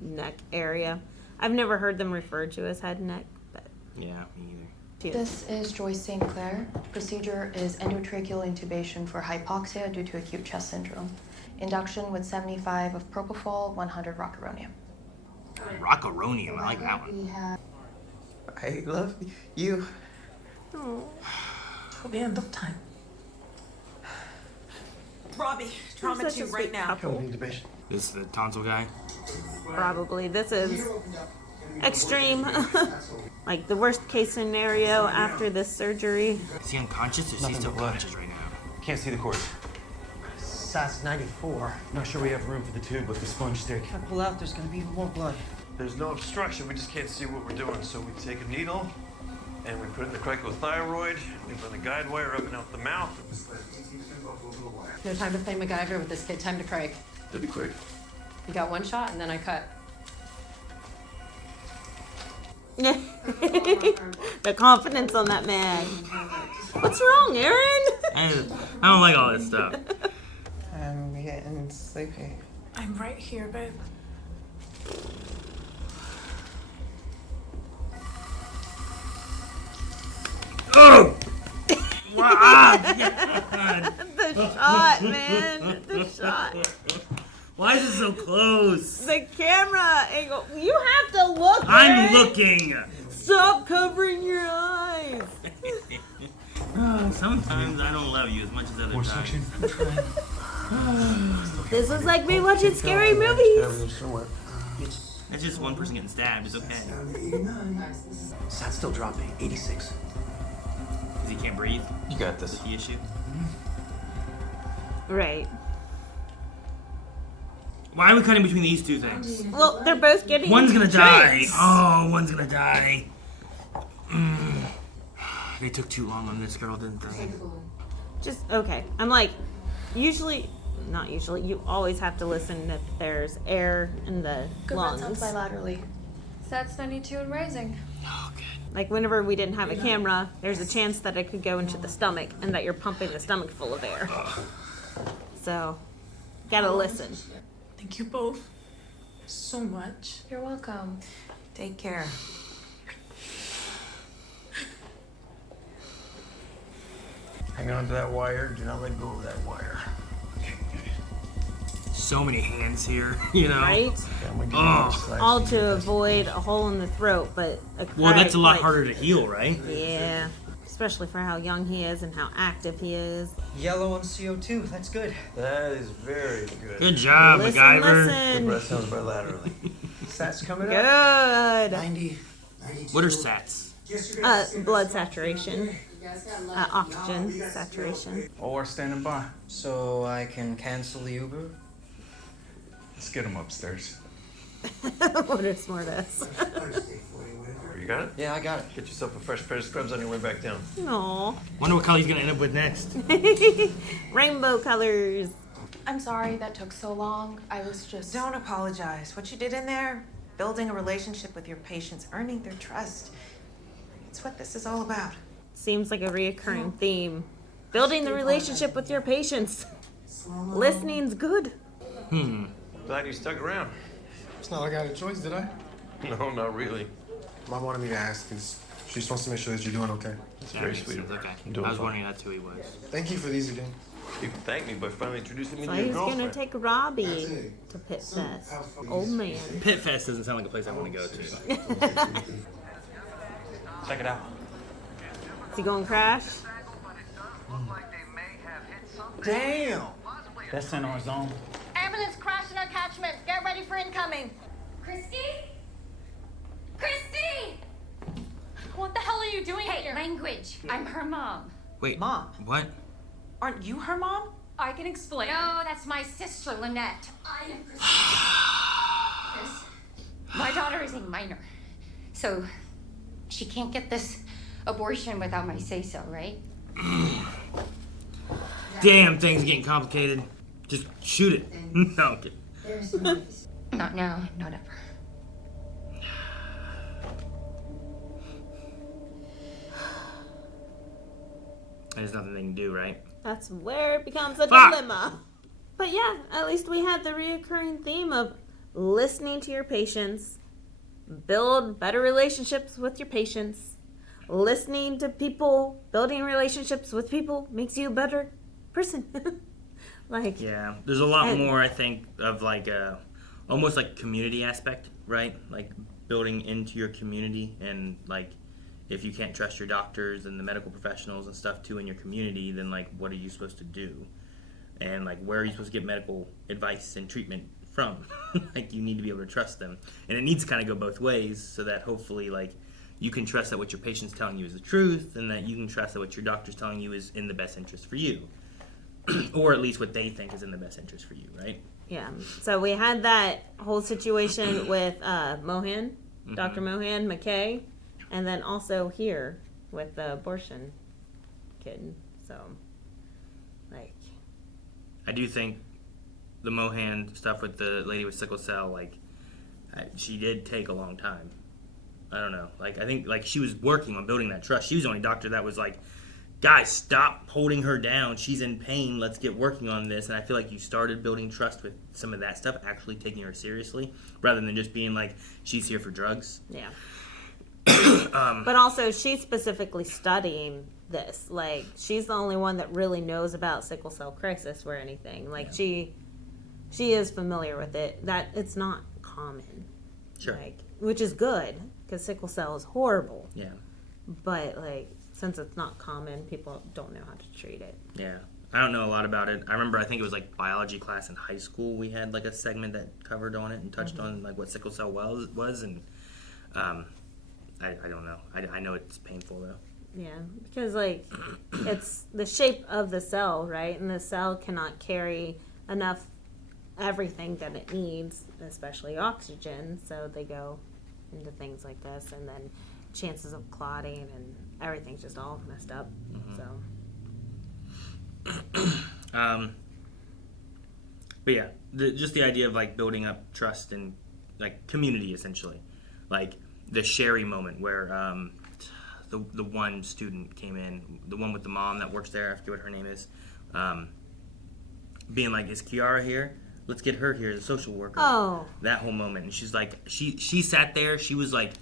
neck area. I've never heard them referred to as head and neck, but Yeah, me either. This is Joyce St. Clair. Procedure is endotracheal intubation for hypoxia due to acute chest syndrome. Induction with 75 of propofol, 100 rocuronium. Rocuronium, I like that one. We have I love you. Till the end of time. Robbie, trauma such a 2 sweet right now. couple. Intubation. This is the tonsil guy. Probably. This is extreme. Like the worst case scenario after this surgery. Is he unconscious or is he Nothing still but blood. conscious right now? Can't see the cord. SAS 94. Not sure we have room for the tube with the sponge stick. If I pull out, there's gonna be even more blood. There's no obstruction. We just can't see what we're doing. So we take a needle and we put it in the cricothyroid. We run the guide wire up and out the mouth. No time to play MacGyver with this kid. Time to Craig. That'd be quick. You got one shot and then I cut. The confidence on that man. What's wrong, Aaron? I don't like all this stuff. I'm getting sleepy. I'm right here, babe. Oh! Wow! The shot, man. The shot. Why is it so close? The camera angle. You have to look. I'm Aaron. looking. Stop covering your eyes. Sometimes I don't love you as much as other times. This is like me watching scary movies. That's just one person getting stabbed. It's okay. Sat's still dropping. 86. Because he can't breathe. You got this. The issue. Right. Why are we cutting between these two things? Well, they're both getting. One's gonna die. drinks. Oh, one's gonna die. They took too long on this girl, didn't they? Just okay. I'm like, not usually. You always have to listen if there's air in the good breath lungs. bilaterally. Sats 92 and rising. Like whenever we didn't have a camera, there's a chance that it could go into the stomach and that you're pumping the stomach full of air. So, gotta listen. Thank you both so much. You're welcome. Take care. Hang on to that wire. Do not let go of that wire. so many hands here, Right? Oh. All to avoid a hole in the throat, but Well, that's a lot harder to heal, right? Yeah, especially for how young he is and how active he is. Yellow on CO2. That's good. That is very good. Good job, Listen, MacGyver. listen. Good breath sounds bilaterally. Sats coming up. Good. 90. What are sats? Blood saturation, oxygen saturation. Or standing by. So I can cancel the Uber? Let's get him upstairs. What a smartass. You got it? Yeah, I got it. Get yourself a fresh pair of scrubs on your way back down. Aw. Wonder what color he's gonna end up with next. Rainbow colors. I'm sorry that took so long. I was just... Don't apologize. What you did in there, building a relationship with your patients, earning their trust. It's what this is all about. Seems like a reoccurring theme. Building the relationship with your patients. Listening's good. Glad you stuck around. It's not like I had a choice, did I? No, not really. Mom wanted me to ask because she just wants to make sure that you're doing okay. It's very sweet. Okay. I'm doing I was fine. wondering that's who he was. Thank you for these again. You can thank me by finally introducing me So to your he's girlfriend. gonna take Robbie to Pitt Fest. Old man. Pit Fest doesn't sound like a place I want to go to. Check it out. Is he gonna crash? Damn! That's in our zone. Ambulance crashed in our catchment. Get ready for incoming. Christy? Christy! What the hell are you doing here? Language. I'm her mom. Wait. Mom. What? Aren't you her mom? I can explain. No, that's my sister, Lynette. I am Christy. My daughter is a minor. So she can't get this abortion without my say-so, right? Damn, things are getting complicated. Just shoot it. No, I'm kidding. Not now, not ever. There's nothing they can do, right? That's where it becomes a Fuck. dilemma. But yeah, at least we had the reoccurring theme of listening to your patients, build better relationships with your patients. Listening to people, building relationships with people makes you a better person. Like, Yeah, there's a lot and- more, I think, of like a almost like community aspect, right? Like building into your community, and like if you can't trust your doctors and the medical professionals and stuff too in your community, then like what are you supposed to do? And like where are you supposed to get medical advice and treatment from? Like you need to be able to trust them, and it needs to kind of go both ways, so that hopefully like you can trust that what your patient's telling you is the truth, and that you can trust that what your doctor's telling you is in the best interest for you. Or at least what they think is in the best interest for you, right? yeah. So we had that whole situation with Mohan, Dr. Mohan, McKay, and then also here with the abortion kid. So, like, I do think the Mohan stuff with the lady with sickle cell, like, she did take a long time. I don't know. Like, I think, like, she was working on building that trust. She was the only doctor that was like, guys, stop holding her down. She's in pain. Let's get working on this. And I feel like you started building trust with some of that stuff, actually taking her seriously, rather than just being like, she's here for drugs. yeah. But also, she's specifically studying this. Like, she's the only one that really knows about sickle cell crisis or anything. Like, she is familiar with it. That it's not common. Sure. Like, which is good, because sickle cell is horrible. Yeah. But, like, since it's not common, people don't know how to treat it. Yeah. I don't know a lot about it. I remember, I think it was like biology class in high school. We had like a segment that covered on it and touched on like what sickle cell was, and I don't know. I know it's painful though. Yeah, because like it's the shape of the cell, right? And the cell cannot carry enough everything that it needs, especially oxygen. So they go into things like this, and then chances of clotting and everything's just all messed up. So. But yeah, just the idea of like building up trust and like community essentially, like the Sherry moment where the one student came in, the one with the mom that works there, I forget what her name is, being like, is Kiara here? Let's get her here as a social worker. Oh. That whole moment, and she's like, she sat there, she was like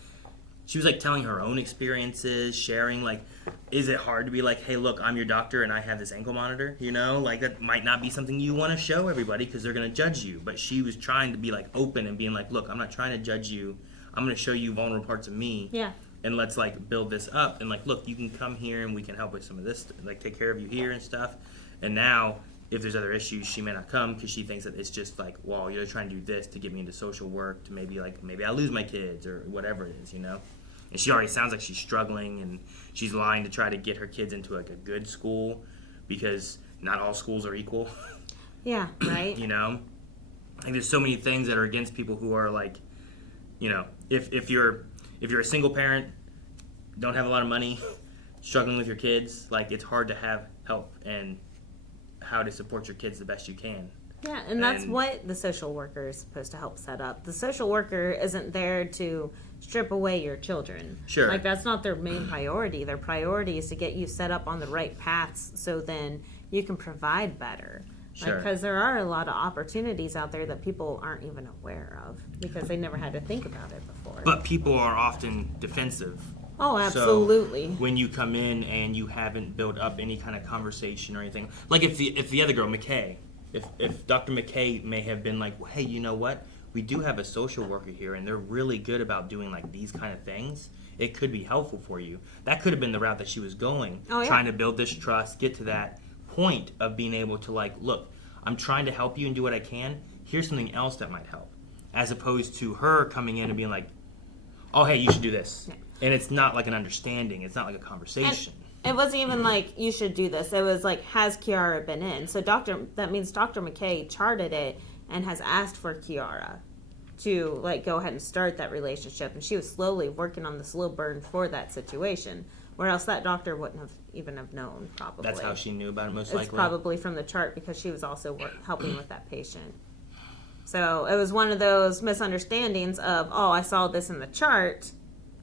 she was like telling her own experiences, sharing like, is it hard to be like, hey, look, I'm your doctor and I have this ankle monitor, you know? Like that might not be something you want to show everybody because they're going to judge you. But she was trying to be like open and being like, look, I'm not trying to judge you. I'm going to show you vulnerable parts of me. Yeah. And let's like build this up and like, look, you can come here and we can help with some of this, like take care of you here and stuff. And now if there's other issues, she may not come because she thinks that it's just like, well, you're trying to do this to get me into social work to maybe I lose my kids or whatever it is, you know? And she already sounds like she's struggling and she's lying to try to get her kids into like a good school because not all schools are equal. Yeah, right. You know? Like there's so many things that are against people who are like, you know, if you're a single parent, don't have a lot of money, struggling with your kids, like it's hard to have help and how to support your kids the best you can. Yeah, and that's what the social worker is supposed to help set up. The social worker isn't there to strip away your children. Sure. Like, that's not their main priority. Their priority is to get you set up on the right paths so then you can provide better. Sure. Because there are a lot of opportunities out there that people aren't even aware of because they never had to think about it before. But people are often defensive. Oh, absolutely. So when you come in and you haven't built up any kind of conversation or anything, like if the other girl, McKay, if Dr. McKay may have been like, well, hey, you know what? We do have a social worker here, and they're really good about doing like these kind of things. It could be helpful for you. That could have been the route that she was going, trying to build this trust, get to that point of being able to like, look, I'm trying to help you and do what I can. Here's something else that might help, as opposed to her coming in and being like, oh, hey, you should do this. And it's not like an understanding. It's not like a conversation. It wasn't even like, you should do this. It was like, has Kiara been in? So that means Dr. McKay charted it and has asked for Kiara to like go ahead and start that relationship. And she was slowly working on the slow burn for that situation. Where else that doctor wouldn't have even have known, probably. That's how she knew about it, most It's likely. probably from the chart because she was also helping with that patient. So it was one of those misunderstandings of, oh, I saw this in the chart.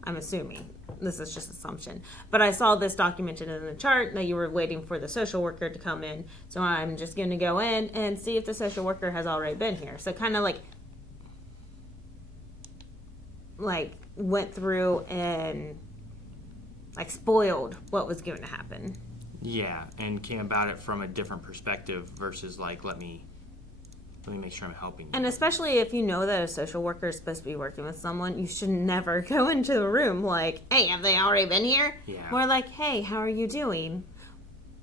I'm assuming. This is just assumption. But I saw this documented in the chart that you were waiting for the social worker to come in. So I'm just going to go in and see if the social worker has already been here. So kind of like went through and like spoiled what was going to happen. Yeah, and came about it from a different perspective versus like, let me make sure I'm helping you. And especially if you know that a social worker is supposed to be working with someone, you should never go into the room like, hey, have they already been here? Yeah. More like, hey, how are you doing?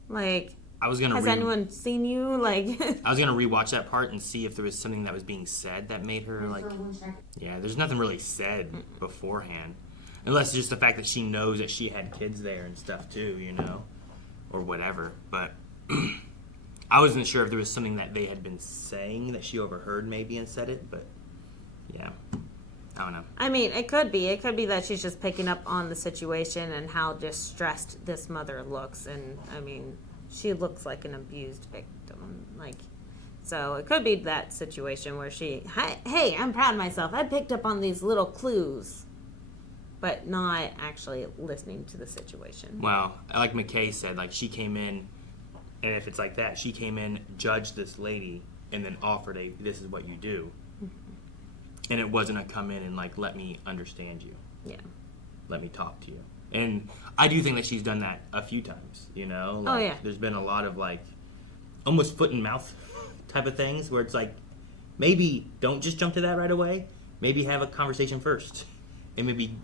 Like, has anyone seen you? Like, I was gonna rewatch that part and see if there was something that was being said that made her like, yeah, there's nothing really said beforehand, unless it's just the fact that she knows that she had kids there and stuff too, you know, or whatever. But I wasn't sure if there was something that they had been saying that she overheard maybe and said it, but yeah, I don't know. I mean, it could be. It could be that she's just picking up on the situation and how distressed this mother looks. And, I mean, she looks like an abused victim. Like, so it could be that situation where she, hey, I'm proud of myself. I picked up on these little clues, but not actually listening to the situation. Well, like McKay said, like she came in, and if it's like that, she came in, judged this lady, and then offered this is what you do. And it wasn't a come in and like, let me understand you. Yeah. Let me talk to you. And I do think that she's done that a few times, you know? Like, yeah. There's been a lot of like, almost foot and mouth type of things where it's like, maybe don't just jump to that right away. Maybe have a conversation first. And maybe,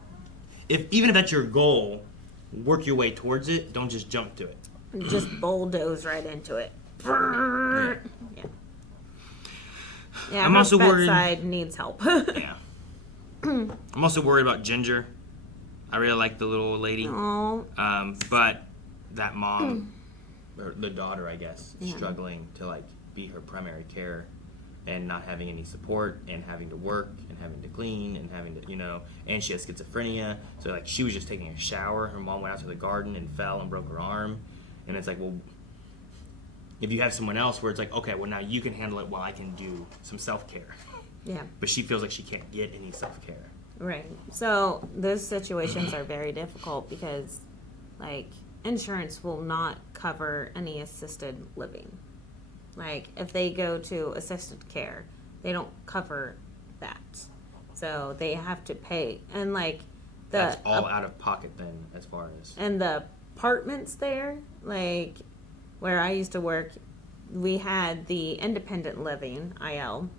even if that's your goal, work your way towards it. Don't just jump to it. Just bulldoze right into it. Yeah, I'm her also worried. bedside needs help. Yeah. I'm also worried about Ginger. I really like the little lady. But that mom, or the daughter, I guess, struggling to like be her primary care and not having any support and having to work and having to clean and having to, you know, and she has schizophrenia. So like she was just taking a shower. Her mom went out to the garden and fell and broke her arm. And it's like, well, if you have someone else where it's like, okay, well now you can handle it while I can do some self-care. Yeah. But she feels like she can't get any self-care. Right. So those situations are very difficult because, like, insurance will not cover any assisted living. Like, if they go to assisted care, they don't cover that. So they have to pay. And, like, That's all out of pocket then, as far as. And the apartments there, like where I used to work, we had the independent living, IL,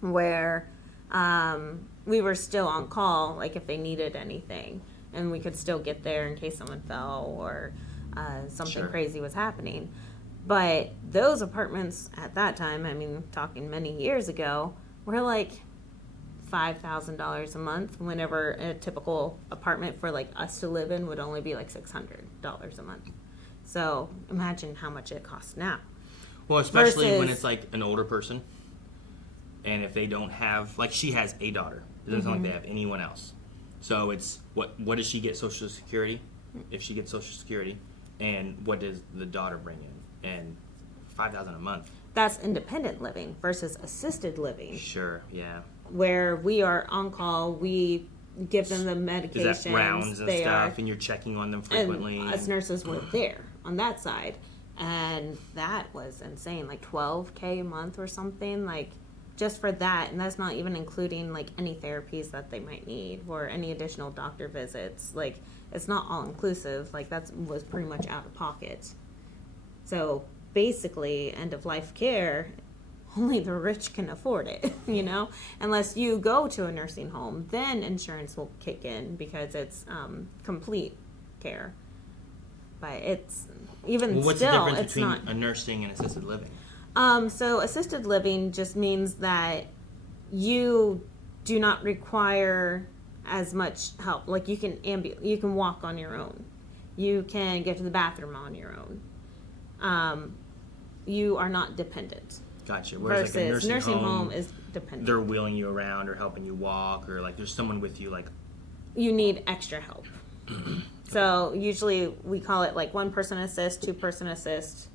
where we were still on call, like if they needed anything, and we could still get there in case someone fell or something crazy was happening. But those apartments at that time, I mean, talking many years ago, were like $5,000 a month, whenever a typical apartment for like us to live in would only be like $600 a month. So imagine how much it costs now. Well, especially when it's like an older person, and if they don't have, like, she has a daughter. It doesn't sound like they have anyone else. So it's what does she get Social Security? If she gets Social Security, and what does the daughter bring in? And $5,000 a month. That's independent living versus assisted living. Sure, yeah. Where we are on call, we give them the medications. Is that rounds and stuff, and you're checking on them frequently? And us nurses were there on that side, and that was insane. Like $12K a month or something, like just for that, and that's not even including like any therapies that they might need or any additional doctor visits. Like it's not all inclusive. Like that was pretty much out of pocket. So basically, end of life care, only the rich can afford it, you know? Unless you go to a nursing home, then insurance will kick in because it's complete care. But it's even what's still, the difference it's between not. a nursing and assisted living? So assisted living just means that you do not require as much help. Like you can walk on your own. You can get to the bathroom on your own. You are not dependent. Gotcha. Whereas Versus like a nursing home is dependent. They're wheeling you around or helping you walk, or like there's someone with you. Like you need extra help. So usually we call it like 1-person assist, 2-person assist,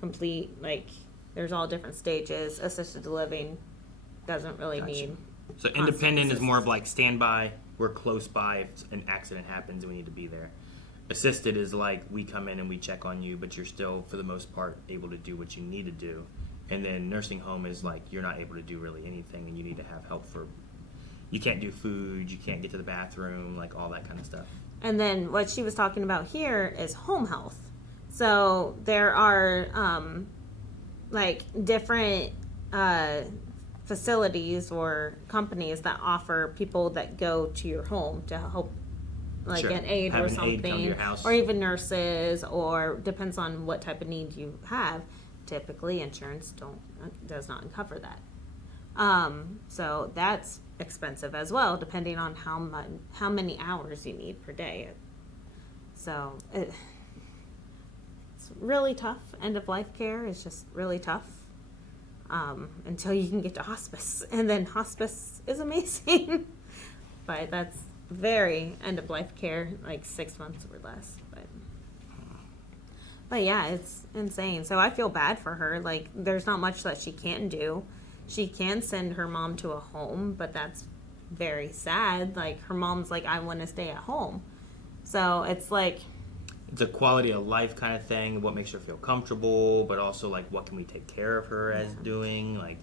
complete. Like there's all different stages. Assisted living doesn't really need. So independent is more of like standby. We're close by if an accident happens and we need to be there. Assisted is like we come in and we check on you, but you're still for the most part able to do what you need to do. And then nursing home is like you're not able to do really anything, and you need to have help for. You can't do food. You can't get to the bathroom, like all that kind of stuff. And then what she was talking about here is home health. So there are like different facilities or companies that offer people that go to your home to help, like an aide Have or an aide come to something, your house. or even nurses, or depends on what type of need you have. Typically, insurance does not cover that. So that's expensive as well, depending on how many hours you need per day. So it's really tough. End of life care is just really tough until you can get to hospice, and then hospice is amazing. But that's very end of life care, like 6 months or less. But yeah, it's insane. So I feel bad for her. Like, there's not much that she can do. She can send her mom to a home, but that's very sad. Like, her mom's like, I want to stay at home. So it's like... It's a quality of life kind of thing. What makes her feel comfortable, but also, like, what can we take care of her as doing? Like,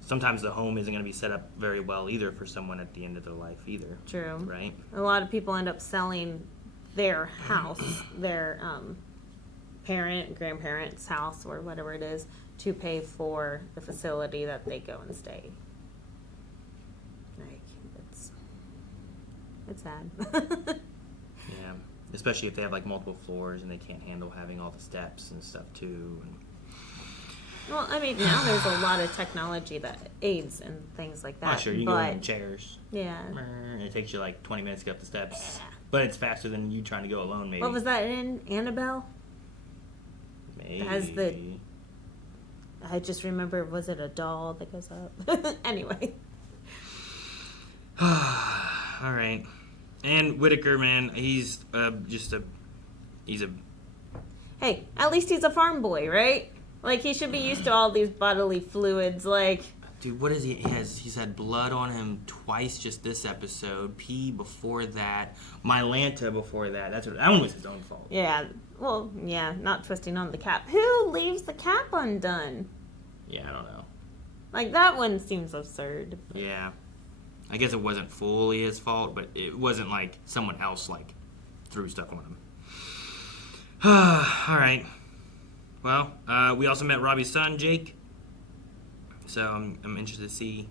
sometimes the home isn't going to be set up very well either for someone at the end of their life either. True. Right? A lot of people end up selling their house, their... parent, grandparent's house, or whatever it is, to pay for the facility that they go and stay. Like, it's sad. Yeah, especially if they have like multiple floors and they can't handle having all the steps and stuff too. Well, I mean, now there's a lot of technology that aids and things like that. Oh, sure, you can go in chairs. Yeah. And it takes you like 20 minutes to get up the steps. But it's faster than you trying to go alone, maybe. What was that in Annabelle? Maybe. I just remember, was it a doll that goes up? Anyway. All right. And Whitaker, man, he's he's a... Hey, at least he's a farm boy, right? Like, he should be used to all these bodily fluids, like... Dude, what is he? He's had blood on him twice just this episode. Pee before that. Mylanta before that. That one was his own fault. Yeah. Well, yeah, not twisting on the cap. Who leaves the cap undone? Yeah, I don't know. Like, that one seems absurd. Yeah. I guess it wasn't fully his fault, but it wasn't like someone else like threw stuff on him. All right. Well, we also met Robbie's son, Jake. So I'm interested to see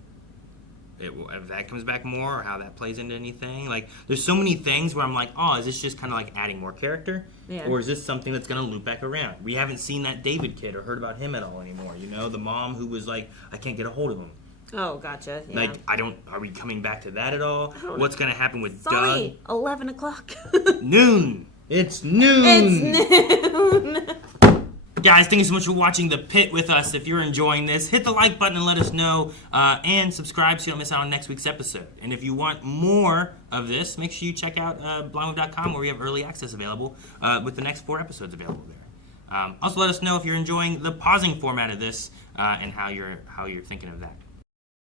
if that comes back more or how that plays into anything. Like, there's so many things where I'm like, oh, is this just kind of like adding more character? Yeah. Or is this something that's going to loop back around? We haven't seen that David kid or heard about him at all anymore. You know, the mom who was like, I can't get a hold of him. Oh, gotcha. Yeah. Like, are we coming back to that at all? What's going to happen with It's Doug? only 11 o'clock. Noon. It's noon. It's noon. Guys, thank you so much for watching The Pit with us. If you're enjoying this, hit the like button and let us know. And subscribe so you don't miss out on next week's episode. And if you want more of this, make sure you check out blindwave.com where we have early access available with the next 4 episodes available there. Also, let us know if you're enjoying the pausing format of this and how you're thinking of that.